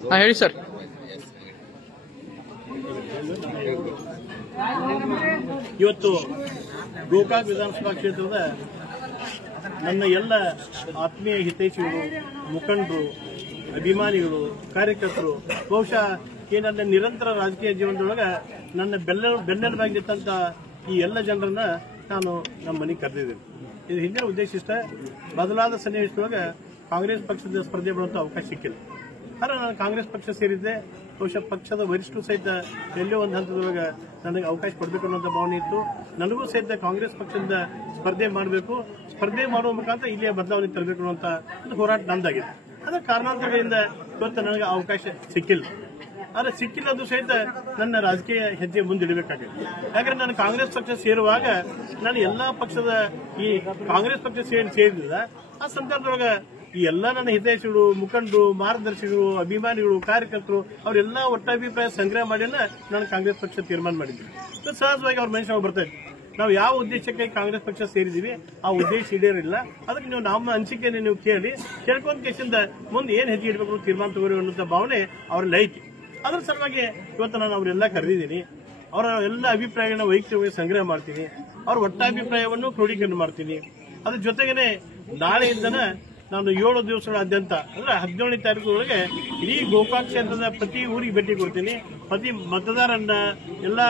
ಹೇಳಿ ಸರ್. ಇವತ್ತು ಗೋಕಾಕ್ ವಿಧಾನಸಭಾ ಕ್ಷೇತ್ರದ ನನ್ನ ಎಲ್ಲ ಆತ್ಮೀಯ ಹಿತೈಷಿಗಳು, ಮುಖಂಡರು, ಅಭಿಮಾನಿಗಳು, ಕಾರ್ಯಕರ್ತರು, ಬಹುಶಃ ಈ ನನ್ನ ನಿರಂತರ ರಾಜಕೀಯ ಜೀವನದೊಳಗೆ ನನ್ನ ಬೆನ್ನೆಲುಬಾಗಿದ್ದಂಥ ಈ ಎಲ್ಲ ಜನರನ್ನ ನಾನು ನಮ್ಮ ಮನೆಗೆ ಕರೆದಿದ್ದೇನೆ. ಇದು ಹಿಂದಿನ ಉದ್ದೇಶ ಇಷ್ಟ, ಬದಲಾದ ಸನ್ನಿವೇಶದೊಳಗೆ ಕಾಂಗ್ರೆಸ್ ಪಕ್ಷದ ಸ್ಪರ್ಧೆ ಮಾಡುವಂಥ ಅವಕಾಶ ಸಿಕ್ಕಿಲ್ಲ. ಆದರೆ ನಾನು ಕಾಂಗ್ರೆಸ್ ಪಕ್ಷ ಸೇರಿದ್ದೆ. ಬಹುಶಃ ಪಕ್ಷದ ವರಿಷ್ಠರು ಸಹಿತ ಎಲ್ಲೋ ಒಂದು ಹಂತದೊಳಗೆ ನನಗೆ ಅವಕಾಶ ಕೊಡಬೇಕು ಅನ್ನೋಂಥ ಭಾವನೆ ಇತ್ತು. ನನಗೂ ಸಹಿತ ಕಾಂಗ್ರೆಸ್ ಪಕ್ಷದಿಂದ ಸ್ಪರ್ಧೆ ಮಾಡಬೇಕು, ಸ್ಪರ್ಧೆ ಮಾಡುವ ಮುಖಾಂತರ ಇಲ್ಲಿಯ ಬದಲಾವಣೆ ತರಬೇಕು ಅನ್ನುವಂಥ ಒಂದು ಹೋರಾಟ ನಂದಾಗಿದೆ. ಅದರ ಕಾರಣಾಂತರಗಳಿಂದ ಇವತ್ತು ನನಗೆ ಅವಕಾಶ ಸಿಕ್ಕಿಲ್ಲ. ಆದರೆ ಸಿಕ್ಕಿಲ್ಲದು ಸಹಿತ ನನ್ನ ರಾಜಕೀಯ ಹೆಜ್ಜೆ ಮುಂದಿಡಬೇಕಾಗಿದೆ. ಯಾಕಂದ್ರೆ ನಾನು ಕಾಂಗ್ರೆಸ್ ಪಕ್ಷ ಸೇರುವಾಗ ನಾನು ಎಲ್ಲಾ ಪಕ್ಷದ ಈ ಕಾಂಗ್ರೆಸ್ ಪಕ್ಷ ಸೇರಿದಿಲ್ಲ. ಆ ಸಂದರ್ಭದೊಳಗೆ ಈ ಎಲ್ಲ ನನ್ನ ಹಿತೈಷಿಗಳು, ಮುಖಂಡರು, ಮಾರ್ಗದರ್ಶಿಗಳು, ಅಭಿಮಾನಿಗಳು, ಕಾರ್ಯಕರ್ತರು ಅವರೆಲ್ಲ ಒಟ್ಟಾಭಿಪ್ರಾಯ ಸಂಗ್ರಹ ಮಾಡಿ ನಾನು ಕಾಂಗ್ರೆಸ್ ಪಕ್ಷ ತೀರ್ಮಾನ ಮಾಡಿದ್ದೀನಿ. ಸಹಜವಾಗಿ ಅವ್ರ ಮನುಷ್ಯ ಬರ್ತಾ ಇತ್ತು. ನಾವು ಯಾವ ಉದ್ದೇಶಕ್ಕೆ ಕಾಂಗ್ರೆಸ್ ಪಕ್ಷ ಸೇರಿದೀವಿ ಆ ಉದ್ದೇಶ ಈಡೇರಿಲ್ಲ. ಅದಕ್ಕೆ ನೀವು ನಮ್ಮ ಅನಿಸಿಕೆ ನೀವು ಕೇಳ್ಕೊಂಡ ಕೇಸಿಂದ ಮುಂದೆ ಏನ್ ಹೆಜ್ಜೆ ಇಡಬೇಕು ತೀರ್ಮಾನ ತಗೋರಿ ಅನ್ನೋ ಭಾವನೆ ಅವ್ರಲ್ಲಿ ಐತಿ. ಅದ್ರ ಸಲುವಾಗಿ ಇವತ್ತು ನಾನು ಅವರೆಲ್ಲ ಕರೆದಿದ್ದೀನಿ. ಅವರ ಎಲ್ಲ ಅಭಿಪ್ರಾಯಗಳನ್ನ ವೈಯಕ್ತಿಕವಾಗಿ ಸಂಗ್ರಹ ಮಾಡ್ತೀನಿ. ಅವ್ರ ಒಟ್ಟಾಭಿಪ್ರಾಯವನ್ನು ಕ್ರೋಢೀಕರಣ ಮಾಡ್ತೀನಿ. ಅದ್ರ ಜೊತೆಗೇನೆ ನಾಳೆಯಿಂದನ ನಾನು 7 ದಿವಸಗಳಾದ್ಯಂತ ಅಂದ್ರೆ 17ನೇ ತಾರೀಕು ಇಡೀ ಗೋಕಾಕ್ ಕ್ಷೇತ್ರದ ಪ್ರತಿ ಊರಿಗೆ ಭೇಟಿ ಕೊಡ್ತೀನಿ. ಪ್ರತಿ ಮತದಾರನ್ನ ಎಲ್ಲ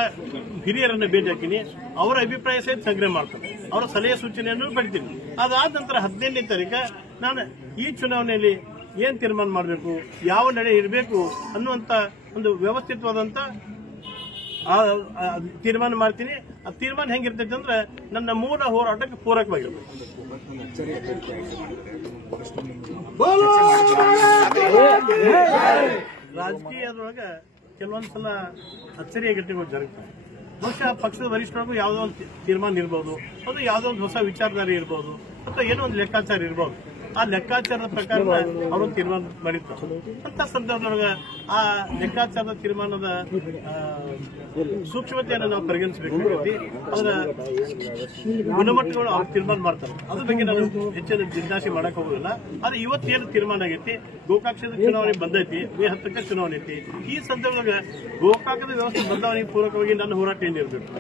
ಹಿರಿಯರನ್ನ ಭೇಟಿ ಹಾಕಿನಿ. ಅವರ ಅಭಿಪ್ರಾಯ ಸಹಿತ ಸಂಗ್ರಹ ಮಾಡ್ತೀನಿ. ಅವರ ಸಲಹೆ ಸೂಚನೆಯನ್ನು ಪಡಿತೀನಿ. ಅದಾದ ನಂತರ 15ನೇ ತಾರೀಕು ನಾನು ಈ ಚುನಾವಣೆಯಲ್ಲಿ ಏನ್ ತೀರ್ಮಾನ ಮಾಡಬೇಕು, ಯಾವ ನಡೆ ಇರಬೇಕು ಅನ್ನುವಂತ ಒಂದು ವ್ಯವಸ್ಥಿತವಾದಂತ ತೀರ್ಮಾನ ಮಾಡ್ತೀನಿ. ಆ ತೀರ್ಮಾನ ಹೆಂಗಿರ್ತೈತೆ ಅಂದ್ರೆ ನನ್ನ ಮೂಲ ಹೋರಾಟಕ್ಕೆ ಪೂರಕವಾಗಿರ್ಬೇಕು. ರಾಜಕೀಯದೊಳಗ ಕೆಲವೊಂದ್ಸಲ ಅಚ್ಚರಿಯ ಘಟನೆಗಳು ಜరుగుತ್ತವೆ. ಬಹುಶಃ ಪಕ್ಷದ ವರಿಷ್ಠರಿಗೂ ಯಾವುದೋ ಒಂದು ತೀರ್ಮಾನ ಇರಬಹುದು, ಅದು ಯಾವುದೋ ಒಂದು ಹೊಸ ವಿಚಾರಧಾರೆ ಇರಬಹುದು, ಅಥವಾ ಏನೋ ಒಂದು ಲೆಕ್ಕಾಚಾರ ಇರಬಹುದು. ಆ ಲೆಕ್ಕಾಚಾರದ ಪ್ರಕಾರ ಅವರು ತೀರ್ಮಾನ ಮಾಡಿರ್ತಾರೆ. ಅಂತ ಸಂದರ್ಭದೊಳಗೆ ಆ ಲೆಕ್ಕಾಚಾರದ ತೀರ್ಮಾನದ ಸೂಕ್ಷ್ಮತೆಯನ್ನು ನಾವು ಪರಿಗಣಿಸಬೇಕಾಗುತ್ತೆ. ಅದರ ಗುಣಮಟ್ಟಗಳು ಅವ್ರು ತೀರ್ಮಾನ ಮಾಡ್ತಾರೆ. ಅದ್ರ ಬಗ್ಗೆ ನಾನು ಹೆಚ್ಚಿನ ಜಿಜ್ಞಾಸೆ ಮಾಡಕ್ ಹೋಗೋದಿಲ್ಲ. ಆದ್ರೆ ಇವತ್ತೇನು ತೀರ್ಮಾನ ಆಗೈತಿ, ಗೋಕಾಕ್ ಕ್ಷೇತ್ರದ ಚುನಾವಣೆ ಬಂದೈತಿ, ಮೇ 10ಕ್ಕೆ ಚುನಾವಣೆ ಐತಿ. ಈ ಸಂದರ್ಭದಾಗ ಗೋಕಾಕದ ವ್ಯವಸ್ಥೆ ಬದಲಾವಣೆಗೆ ಪೂರಕವಾಗಿ ನನ್ನ ಹೋರಾಟ ಏನಿರಬೇಕು,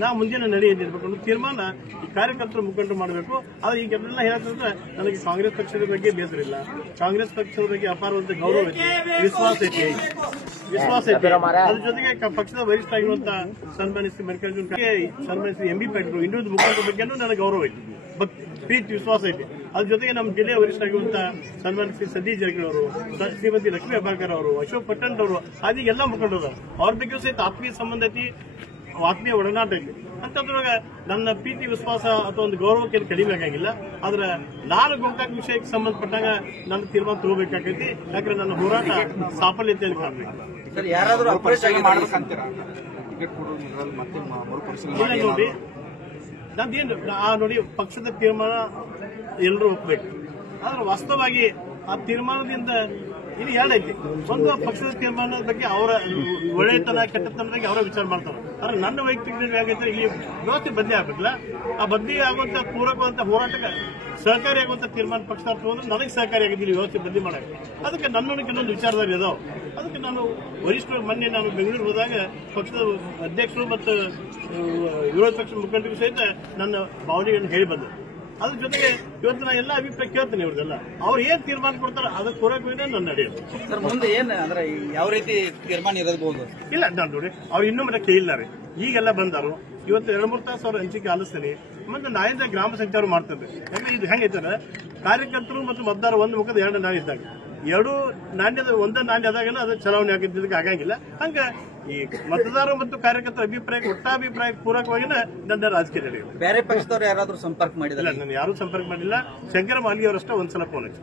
ನಾ ಮುಂದಿನ ನಡೆ ಏನಿರಬೇಕು ಅನ್ನೋ ತೀರ್ಮಾನ ಈ ಕಾರ್ಯಕರ್ತರು ಮುಖಂಡರು ಮಾಡಬೇಕು. ಆದ್ರೆ ಈಗೆಲ್ಲ ಹೇಳೋದ್ರಿಂದ ನನಗೆ ಕಾಂಗ್ರೆಸ್ ಪಕ್ಷದ ಬಗ್ಗೆ ಬೇಸರ ಇಲ್ಲ. ಕಾಂಗ್ರೆಸ್ ಪಕ್ಷದ ಬಗ್ಗೆ ಅಪಾರವಾದ ಗೌರವ ಐತಿ, ವಿಶ್ವಾಸ ಐತಿ. ಅದ್ರ ಜೊತೆಗೆ ಪಕ್ಷದ ವರಿಷ್ಠ ಆಗಿರುವಂತಹ ಸನ್ಮಾನಿಸಿ ಮಲ್ಲಿಕಾರ್ಜುನ್ ಖರ್ಗೆ, ಸನ್ಮಾನಿಸಿ MB ಪಾಟೀಲ್, ಇನ್ನೊಂದು ಮುಖಂಡರ ಬಗ್ಗೆನೂ ನನಗೆ ಗೌರವ ಐತಿ, ಪ್ರೀತಿ, ವಿಶ್ವಾಸ ಐತಿ. ಅದ್ರ ಜೊತೆಗೆ ನಮ್ಮ ಜಿಲ್ಲೆಯ ವರಿಷ್ಠ ಆಗಿರುವಂತಹ ಸನ್ಮಾನಿಸಿ ಸತೀಶ್ ಜಾರಕಿಹೊಳಿ ಅವರು, ಶ್ರೀಮತಿ ಲಕ್ಷ್ಮೀ ಹೆಬ್ಬಾಳ್ಕರ್ ಅವರು, ಅಶೋಕ್ ಪಟ್ಟಣ್ ಅವರು, ಆದಿ ಎಲ್ಲ ಮುಖಂಡರು ಅವ್ರ ಬಗ್ಗೆ ಸಹಿತ ಆತ್ಮೀಯ ಸಂಬಂಧ ಐತಿ, ಆತ್ಮೀಯ ಒಡನಾಟ ಐತಿ. ಅಂತದ್ರೊಳಗ ನನ್ನ ಪ್ರೀತಿ, ವಿಶ್ವಾಸ ಅಥವಾ ಒಂದು ಗೌರವಕ್ಕೆ ಕಡಿಮೆ ಆಗಂಗಿಲ್ಲ. ಆದ್ರೆ ನಾನು ಗೋಕಾಕ್ ವಿಷಯಕ್ಕೆ ಸಂಬಂಧಪಟ್ಟಾಗ ನನ್ನ ತೀರ್ಮಾನ ತಗೋಬೇಕಾಗೈತಿ. ಯಾಕಂದ್ರೆ ನನ್ನ ಹೋರಾಟ ಸಾಫಲ್ಯತೆಯನ್ನು ಕಾಣಬೇಕು. ನೋಡಿ, ನಂದೇನು ನೋಡಿ, ಪಕ್ಷದ ತೀರ್ಮಾನ ಎಲ್ಲರೂ ಒಪ್ಪಬೇಕು. ಆದ್ರೆ ವಾಸ್ತವವಾಗಿ ಆ ತೀರ್ಮಾನದಿಂದ ಇಲ್ಲಿ ಎರಡೈತಿ. ಒಂದು, ಪಕ್ಷದ ತೀರ್ಮಾನದ ಬಗ್ಗೆ ಅವರ ಒಳ್ಳೆತನ ಕೆಟ್ಟತನ ಬಗ್ಗೆ ಅವರ ವಿಚಾರ ಮಾಡ್ತಾರೆ. ಆದ್ರೆ ನನ್ನ ವೈಯಕ್ತಿಕ ಆಗೈತೆ ಈ ವ್ಯವಸ್ಥೆ ಬದಲಿ ಆಗ್ಬೇಕಲ್ಲ. ಆ ಬದಲಿ ಆಗುವಂತ ಪೂರಕವಂತ ಹೋರಾಟಕ್ಕೆ ಸಹಕಾರಿ ಆಗುವಂತ ತೀರ್ಮಾನ ಪಕ್ಷ ತಗೊಂಡ್ರೆ ನನಗೆ ಸಹಕಾರಿ ಆಗಿದ್ದಿಲ್ಲ ವ್ಯವಸ್ಥೆ ಬದಲಿ ಮಾಡಕ್ಕೆ. ಅದಕ್ಕೆ ನನ್ನೊಂದು ಕೆಲವೊಂದು ವಿಚಾರಧಾರೆ ಅದಾವ. ಅದಕ್ಕೆ ನಾನು ವರಿಷ್ಠರು ಮೊನ್ನೆ ನಾನು ಬೆಂಗಳೂರು ಹೋದಾಗ ಪಕ್ಷದ ಅಧ್ಯಕ್ಷರು ಮತ್ತು ವಿರೋಧ ಪಕ್ಷದ ಮುಖಂಡರಿಗೂ ಸಹಿತ ನನ್ನ ಭಾವನೆಗಳನ್ನು ಹೇಳಿ ಬಂದರು. ಅದ್ರ ಜೊತೆಗೆ ಇವತ್ತು ನಾ ಎಲ್ಲ ಅಭಿಪ್ರಾಯ ಕೇಳ್ತೇನೆ. ಇವ್ರದೆಲ್ಲ ಅವ್ರು ಏನ್ ತೀರ್ಮಾನ ಕೊಡ್ತಾರೆ ಅದಕ್ಕೆ ಪೂರಕವಾಗಿ ನನ್ನ ನಡೆಯೋದು. ಸರ್, ಮುಂದೆ ಏನ್ ಅಂದ್ರೆ ಯಾವ ರೀತಿ ತೀರ್ಮಾನ ಇರಬಹುದು? ಇಲ್ಲ, ನಾನು ನೋಡಿ, ಅವ್ರು ಇನ್ನೂ ಮನೆ ಕೇಳಿದ್ದಾರೆ. ಈಗೆಲ್ಲ ಬಂದಾರು. ಇವತ್ತು 2-3 ತಾಸು ಅವ್ರ ಹಂಚಿಕೆ ಆಲಿಸ್ತೀನಿ. ಮತ್ತೆ ನಾಯಿಂದ ಗ್ರಾಮ ಸಂಚಾರ ಮಾಡ್ತಾರೆ. ಯಾಕಂದ್ರೆ ಇದು ಹೆಂಗೈತಾರೆ, ಕಾರ್ಯಕರ್ತರು ಮತ್ತು ಮತದಾರ ಒಂದು ಮುಖದ 2 ನಾಣ್ಯ ಇದ್ದಾಗ, 2 ನಾಣ್ಯದ ಒಂದೇ ನಾಣ್ಯ ಆದಾಗೆಲ್ಲ ಅದು ಚಲಾವಣೆ ಆಗಿದ್ದಕ್ಕೆ ಆಗಂಗಿಲ್ಲ. ಹಂಗ ಈ ಮತದಾರ ಮತ್ತು ಕಾರ್ಯಕರ್ತರ ಅಭಿಪ್ರಾಯಕ್ಕೆ ಒಟ್ಟಾಭಿಪ್ರಾಯಕ್ಕೆ ಪೂರಕವಾಗಿನ ನನ್ನ ರಾಜಕೀಯ ನಡೆಯುತ್ತೆ. ಬೇರೆ ಪಕ್ಷದವ್ರು ಯಾರಾದ್ರೂ ಸಂಪರ್ಕ ಮಾಡಿಲ್ಲ? ನಾನು ಯಾರು ಸಂಪರ್ಕ ಮಾಡಿಲ್ಲ. ಶಂಕರ ಮಾಲಿಗೆ ಅವರಷ್ಟೇ ಒಂದ್ಸಲ ಫೋನ್ ಹಚ್ಚಿ